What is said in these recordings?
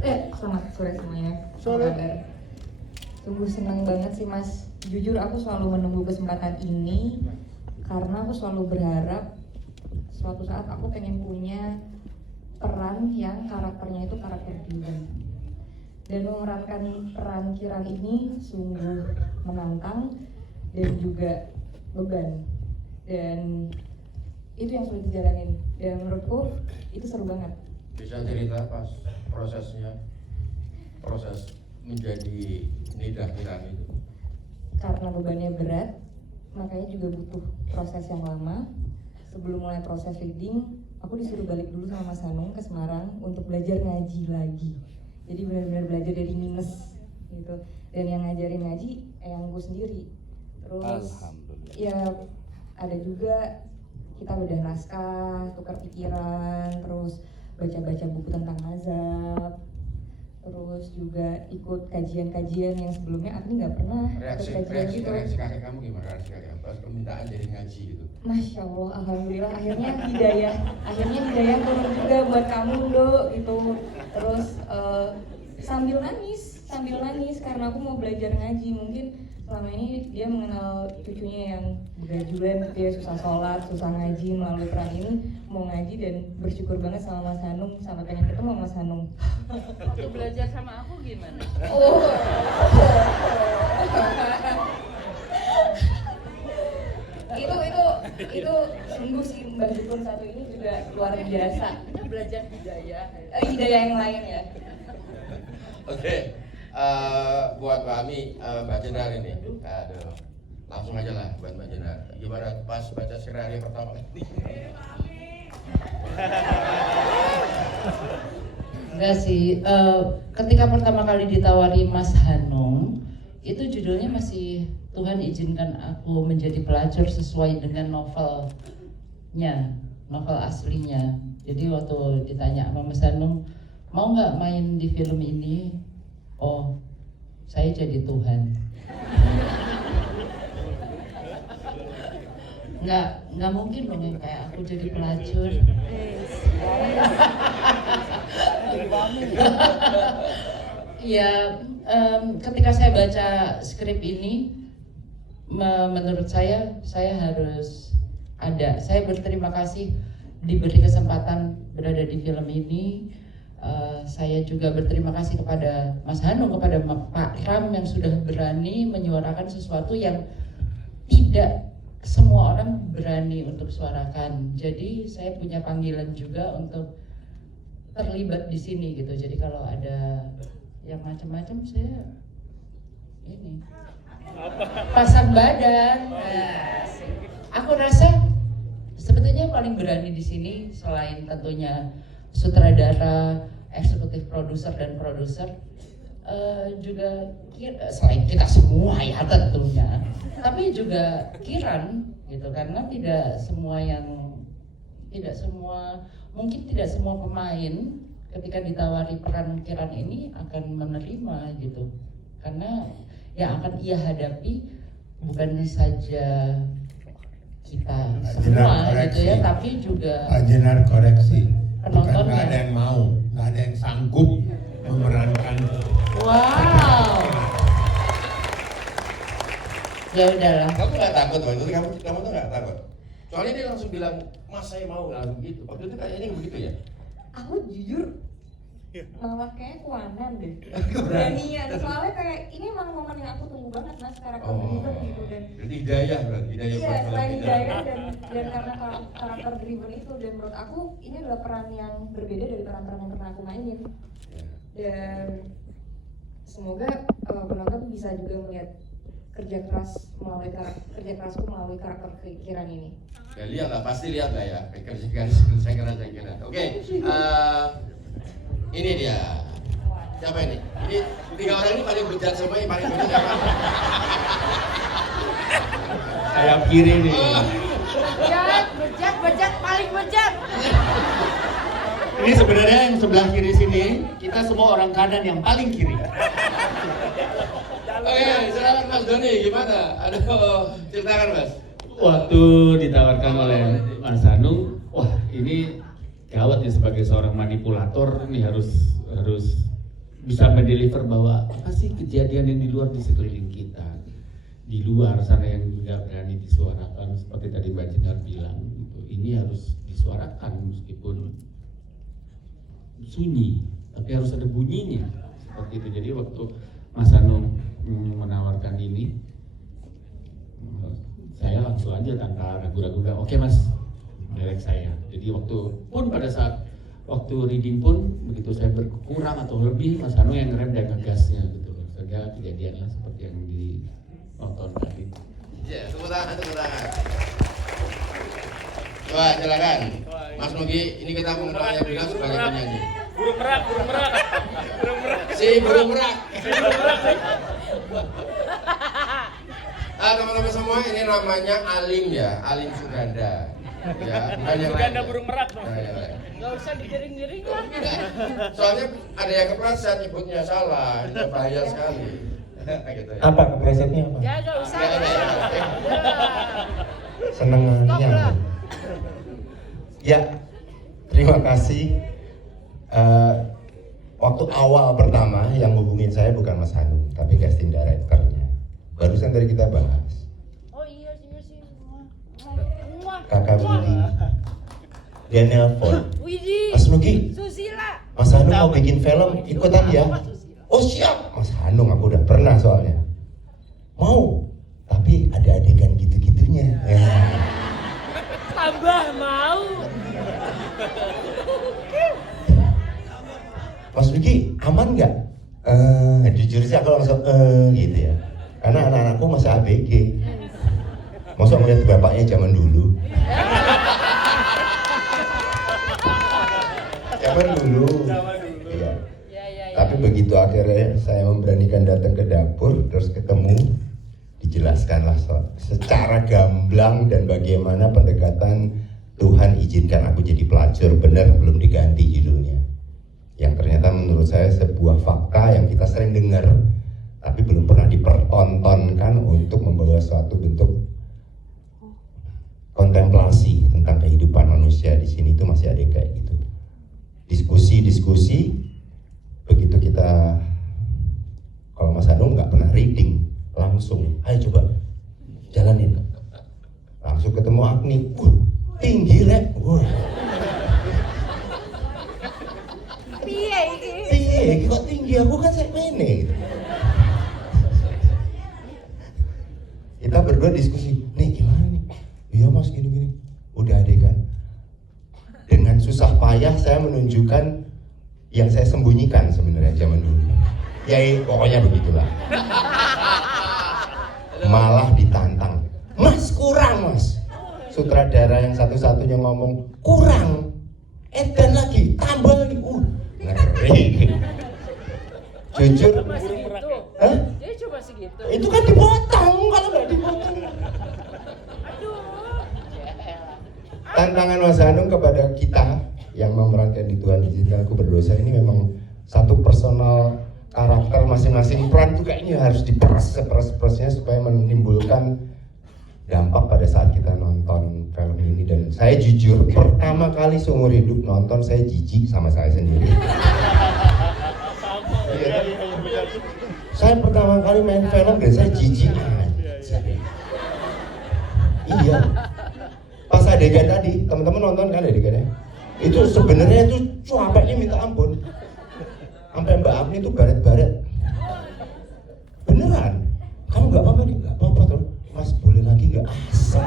Selamat sore semuanya. Sore. Sungguh senang banget sih Mas. Jujur aku selalu menunggu kesempatan ini karena aku selalu berharap suatu saat aku pengen punya peran yang karakternya itu karakter Kiran. Dan memerankan peran Kiran ini sungguh menantang dan juga beban. Dan itu yang sulit dijalanin. Dan menurutku itu seru banget. Bisa cerita pas proses menjadi Nida Kiran itu? Karena bebannya berat, makanya juga butuh proses yang lama. Sebelum mulai proses reading, aku disuruh balik dulu sama Mas Hanung ke Semarang untuk belajar ngaji lagi. Jadi benar-benar belajar dari minus gitu. Dan yang ngajarin ngaji yang gue sendiri. Terus ya ada juga kita bedah naskah, tukar pikiran, terus baca-baca buku tentang mazhab, terus juga ikut kajian-kajian yang sebelumnya aku nggak pernah ikut kajian gitu. Reaksi kakek kamu gimana? Reaksi kakek pas permintaan jadi ngaji gitu? Masya Allah, alhamdulillah akhirnya hidayah turun juga buat kamu Dok gitu. Terus sambil nangis karena aku mau belajar ngaji. Mungkin selama ini dia mengenal cucunya yang begajulan gitu ya, susah sholat, susah ngaji. Melalui peran ini mau ngaji dan bersyukur banget sama Mas Hanung, sampai pengen ketemu Mas Hanung. Waktu belajar sama aku gimana? Itu sungguh sih Mbak Jukun satu ini juga luar biasa. Kita belajar hidayah. Hidayah yang lain ya. Oke, buat Mbak Ami, Mbak Jenar ini, aduh, langsung aja lah buat Mbak Jenar. Gimana pas baca skenario pertama kali? Enggak sih, ketika pertama kali ditawari Mas Hanung, itu judulnya masih Tuhan izinkan aku menjadi pelacur sesuai dengan novelnya, novel aslinya. Jadi waktu ditanya sama Mas Hanung, mau nggak main di film ini? Oh, saya jadi Tuhan. Nggak mungkin dong yang kayak aku jadi pelacur. Ya, ketika saya baca skrip ini, menurut saya harus ada. Saya berterima kasih diberi kesempatan berada di film ini. Saya juga berterima kasih kepada Mas Hanung, kepada Pak Ram yang sudah berani menyuarakan sesuatu yang tidak semua orang berani untuk suarakan. Jadi saya punya panggilan juga untuk terlibat di sini gitu. Jadi kalau ada yang macam-macam saya ini pasang badan. Aku rasa sebetulnya paling berani di sini selain tentunya sutradara, eksekutif produser dan produser, juga selain kita semua ya tentunya, tapi juga Kiran gitu, karena mungkin tidak semua pemain ketika ditawari peran Kiran ini akan menerima gitu, karena yang akan ia hadapi bukan saja kita semua gitu ya, tapi juga Pak Jenar koreksi, bukan penontonnya. nggak ada yang mau, nggak ada yang sanggup memerankan. Wow. Ya udahlah. Kamu nggak takut waktu itu? Kamu tuh nggak takut? Soalnya dia langsung bilang, Mas saya mau, langsung gitu. Waktu itu kayaknya begitu ya? Aku jujur malah kayak kuanan deh, beranian. Soalnya kayak ini emang momen yang aku tunggu banget Mas, karakter driven gitu. Dan jadi hidayah berarti, iya, selain hidayah dan karena karakter driven itu, dan menurut aku ini adalah peran yang berbeda dari peran-peran yang pernah aku mainin. Dan semoga penonton bisa juga melihat kerja kerasku melalui karakter Kiran ini. Ya lihat lah, pasti lihat lah ya, kerja keras. Oke, ini dia. Siapa ini? Ini 3 orang ini paling bejat semua, yang paling bejat siapa? Sayap kiri nih. Bejat, paling bejat. Ini sebenarnya yang sebelah kiri sini, kita semua orang kanan yang paling kiri. Oke, silakan Mas Doni, gimana? Aduh, ceritakan Mas. Waktu ditawarkan oleh Mas Hanung, wah ini gawat ya, sebagai seorang manipulator nih harus bisa mendeliver bahwa apa sih kejadian yang di luar di sekeliling kita, di luar sana yang nggak berani disuarakan seperti tadi Mbak Jenar bilang gitu. Ini harus disuarakan meskipun sunyi, tapi harus ada bunyinya seperti itu. Jadi waktu Mas Hanung menawarkan ini, saya langsung aja tanpa ragu-ragu, oke Mas, direct saya. Jadi pada saat waktu reading pun begitu saya berkurang atau lebih, Mas Hanung yang ngerem dan ngegasnya gitu loh. Sehingga kejadiannya seperti yang ditonton tadi. Ya, tepuk tangan. Coba silakan, Mas Nugi. Ini kita mengenalnya bilang sebagai penyanyi. Burung merak. Si burung merak. Teman-teman semua, ini namanya Alim ya, Alim Suganda. Ya, bukan yang Suganda lain. burung merak dong. Nah, yang lain. Gak usah digiring-giring lah. Soalnya ada yang kepleset, nyebutnya salah, itu bahaya sekali. Gitu ya. Apa keplesetnya apa? Ya gak usah. Senengannya. Stop lah. Ya, terima kasih. Waktu awal pertama yang hubungin saya bukan Mas Hanung, tapi casting directornya. Barusan tadi kita bahas. Oh iya sih. Kakak Budi. Dia nelpon. Widih. Mas Nugi, Susila. Mas Hanung mau bikin film, ikutan ya? Oh siap, Mas Hanung, aku udah pernah soalnya. Mau, tapi ada adegan gitu-gitunya. Ya. Tambah mau. Mas Nugi, aman nggak? Jujur sih aku langsung gitu ya. Karena anak-anakku masih ABG. Masa ngeliat bapaknya zaman dulu. Zaman dulu. Iya. Ya. Tapi begitu akhirnya saya memberanikan datang ke dapur, terus ketemu, dijelaskanlah secara gamblang dan bagaimana pendekatan Tuhan izinkan aku jadi pelacur, benar belum diganti judulnya. Yang ternyata menurut saya sebuah fakta yang kita sering dengar, tapi belum pernah dipertontonkan untuk membawa suatu bentuk kontemplasi tentang kehidupan manusia di sini. Itu masih ada yang kayak gitu. Diskusi, begitu kita, kalau Mas Hanung nggak pernah reading, langsung, ayo coba jalanin. Langsung ketemu Agni, tinggi lek, piye kok tinggi, aku kan segmene gitu. Kita berdua diskusi, nih gimana nih? Iya Mas gini, udah adegan. Dengan susah payah saya menunjukkan yang saya sembunyikan sebenarnya zaman dulu. Ya pokoknya begitulah. Malah ditantang, Mas kurang Mas. Sutradara yang satu-satunya ngomong kurang, edan lagi, tambah lagi, ngeri. Jujur, Cuma segitu. hah? Dia cuma segitu. Itu kan dipotong, kalau nggak dipotong. Aduh. Tantangan Mas Hanung kepada kita yang memerankan di Tuhan Izinkan Aku Berdosa ini memang satu personal karakter masing-masing peran tuh kayaknya harus diperas seperas-perasnya supaya menimbulkan dampak pada saat kita nonton film ini. Dan saya jujur pertama kali seumur hidup nonton saya jijik sama saya sendiri. Saya pertama kali main film dan saya jijik. Iya. Pas adegan tadi, teman-teman nonton kan adegannya? Itu sebenarnya itu capeknya minta ampun. Sampai Mbak Agni itu baret-baret. Beneran? Kamu nggak apa-apa nih? Nggak apa-apa tuh. Mas boleh lagi nggak? Asal.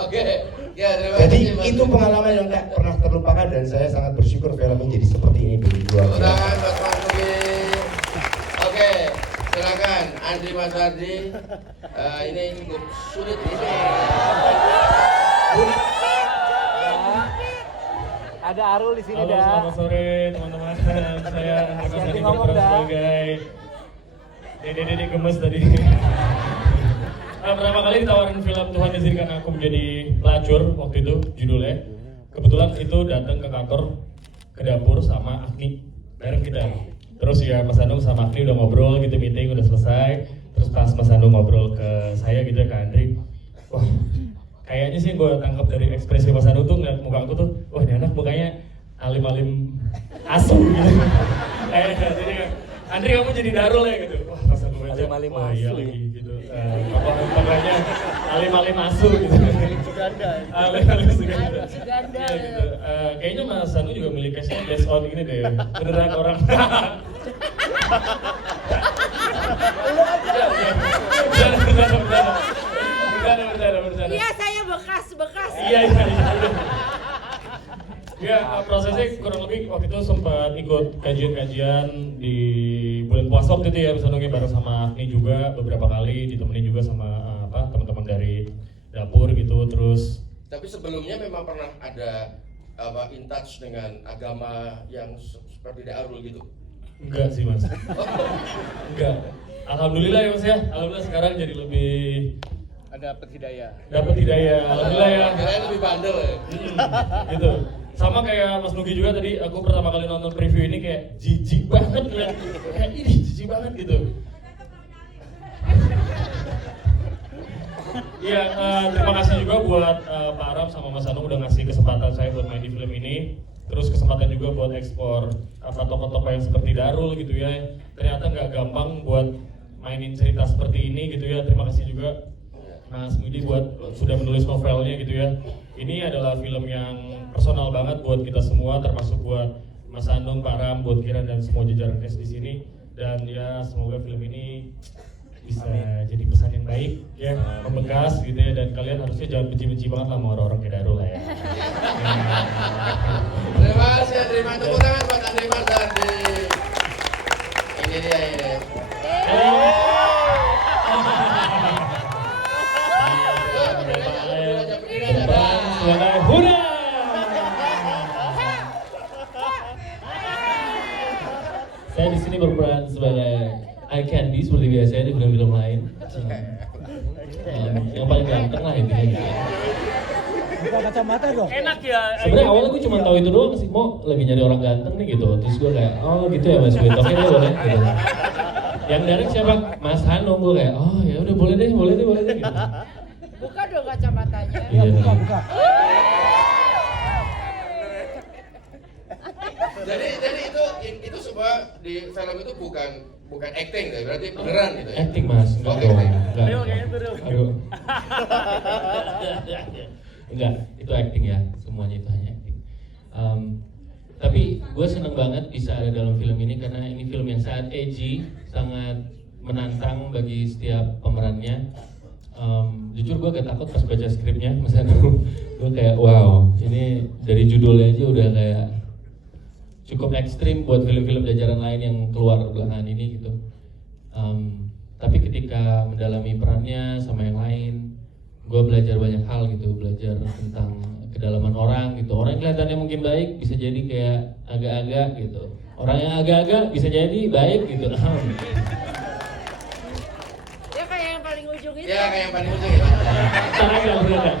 Oke. Ya, terima Jadi kasih, Mas. itu pengalaman yang tak pernah terlupakan dan saya sangat bersyukur filmnya jadi seperti ini di luar biasa. Silakan Mas Nugi. Oke, silakan Andri Mas Ardi. Ini cukup sulit ini. Ada Arul di sini Halo, dah. selamat sore teman-teman. Saya Andri Hati-hati Mas Ardi ngomong, berperan dah. sebagai Dede gemes tadi. Pertama kali ditawarin film Tuhan Izinkan Aku Menjadi Pelacur waktu itu judulnya. Kebetulan itu datang ke kantor, ke dapur sama Agni bareng kita. Terus ya Mas Hanung sama Agni udah ngobrol gitu, meeting udah selesai. Terus pas Mas Hanung ngobrol ke saya gitu ya, ke Andri, wah kayaknya sih gue tangkap dari ekspresi Mas Hanung tuh ngeliat muka aku tuh, wah ini anak mukanya alim-alim asu gitu. Jadi Andri kamu jadi Darul ya gitu. Wah pas aku baca, Alim-alim oh iya asu, lagi gitu. Pokoknya alim-alim asu gitu. Suganda. Alim-alim Suganda. Alim Suganda. Iya, gitu. Kayaknya Mas Anu juga milih cashnya based on ini deh. Beneran orang. Bercanda. Iya, saya bekas. Iya. Ya, prosesnya kurang lebih waktu itu sempat ikut kajian-kajian di bulan puasa waktu itu ya, misalnya bareng sama Agni juga beberapa kali, ditemenin juga sama teman-teman dari dapur gitu, terus. Tapi sebelumnya memang pernah ada in touch dengan agama yang seperti Darul gitu. Enggak sih mas. Enggak. Alhamdulillah ya mas ya. Alhamdulillah sekarang jadi lebih Dapat hidayah. Alhamdulillah ya. Kirain lebih bandel ya. Gitu. Sama kayak Mas Nugi juga tadi, aku pertama kali nonton preview ini kayak jijik banget ya. Kayak ini jijik banget gitu. Iya, terima kasih juga buat Pak Aram sama Mas Anung udah ngasih kesempatan saya buat main di film ini. Terus kesempatan juga buat ekspor tokoh-tokoh yang seperti Darul gitu ya. Ternyata nggak gampang buat mainin cerita seperti ini gitu ya. Terima kasih juga Mas Mudi buat sudah menulis novelnya gitu ya. Ini adalah film yang personal banget buat kita semua, termasuk buat Mas Anung, Pak Ram, buat Kiran dan semua jajaran cast di sini. Dan ya semoga film ini bisa jadi pesan yang baik ya, membekas gitu ya, dan kalian harusnya jangan benci-benci banget lah sama orang-orang kayak Darul lah ya. Terima kasih Andri, tepuk tangan buat Andri Marsandi. Ini dia ini. Hura! Saya di sini berperan sebagai eye candy seperti biasanya di film-film lain. Yang paling ganteng lah intinya gitu. Buka kacamata dong. Enak ya. Sebenarnya awalnya gue cuma tahu itu doang sih, mau lagi nyari orang ganteng nih gitu. Terus gue kayak, oh gitu ya Mas Wid, oke deh boleh gitu. Yang direct siapa? Mas Hanung, gue kayak, oh ya udah boleh deh gitu. Buka dong kacamatanya. Iya. Buka. Jadi itu semua di film itu bukan acting deh, berarti beneran gitu ya. Acting Mas, enggak Oke, dong. acting. Enggak. Real kayaknya tuh, real. Aduh. Enggak, itu acting ya, semuanya itu hanya acting. Tapi gue seneng banget bisa ada dalam film ini karena ini film yang sangat edgy, sangat menantang bagi setiap pemerannya. Jujur gue agak takut pas baca skripnya, Mas Anu. Gue kayak wow, ini dari judulnya aja udah kayak cukup ekstrim buat film-film jajaran lain yang keluar belakangan ini gitu. Tapi ketika mendalami perannya sama yang lain, gue belajar banyak hal gitu, belajar tentang kedalaman orang gitu. Orang yang kelihatannya mungkin baik bisa jadi kayak agak-agak gitu. Orang yang agak-agak bisa jadi baik gitu. Ya kayak yang paling ujung itu. Ya kayak yang paling ujung ya. Berada.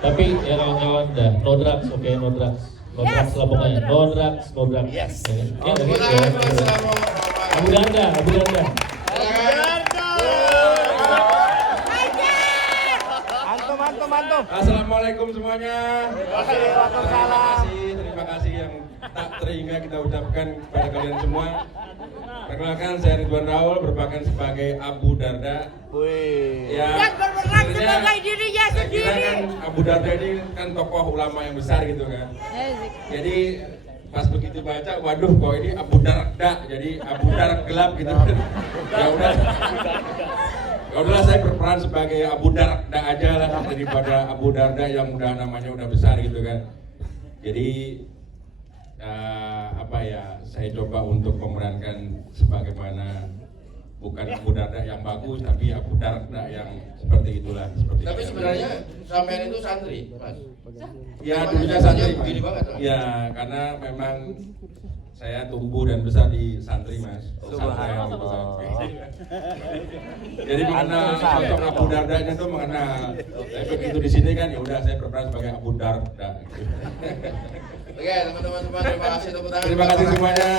Tapi ya kawan-kawan dah, no drugs, oke, no drugs. No drugs lah pokoknya, no drugs, no drugs. Yes. Ya, Tepuk gitu tangan ya. buat Selamat. Abu Danda. Antum. Assalamualaikum semuanya. Waalaikumsalam. Terima kasih yang tak terhingga kita ucapkan kepada kalian semua. Perkenalkan saya Ridwan Raul, berperan sebagai Abu Darda. Wih. Ya, Dan berperan sebenarnya sebagai dirinya saya kira sendiri. kan Abu Darda ini kan tokoh ulama yang besar gitu kan. Jadi pas begitu baca, waduh kok ini Abu Darda, jadi Abu Darda gelap gitu. Ya udah. Ya udahlah saya berperan sebagai Abu Darda aja lah daripada Abu Darda yang udah namanya udah besar gitu kan. Jadi saya coba untuk memerankan sebagaimana bukan Abu Darda yang bagus tapi Abu Darda yang seperti itulah. Tapi sebenarnya sampean itu santri, Mas. Ya dulunya santri begini banget. Mas. Ya karena memang saya tumbuh dan besar di santri Mas. Pesantren gitu kan. Jadi mengenal sosok Abu Dardanya tuh mengenal. Tapi begitu di sini kan ya udah saya berperan sebagai Abu Darda. Oke, teman-teman semua terima kasih tepuk tangan. Terima kasih semuanya.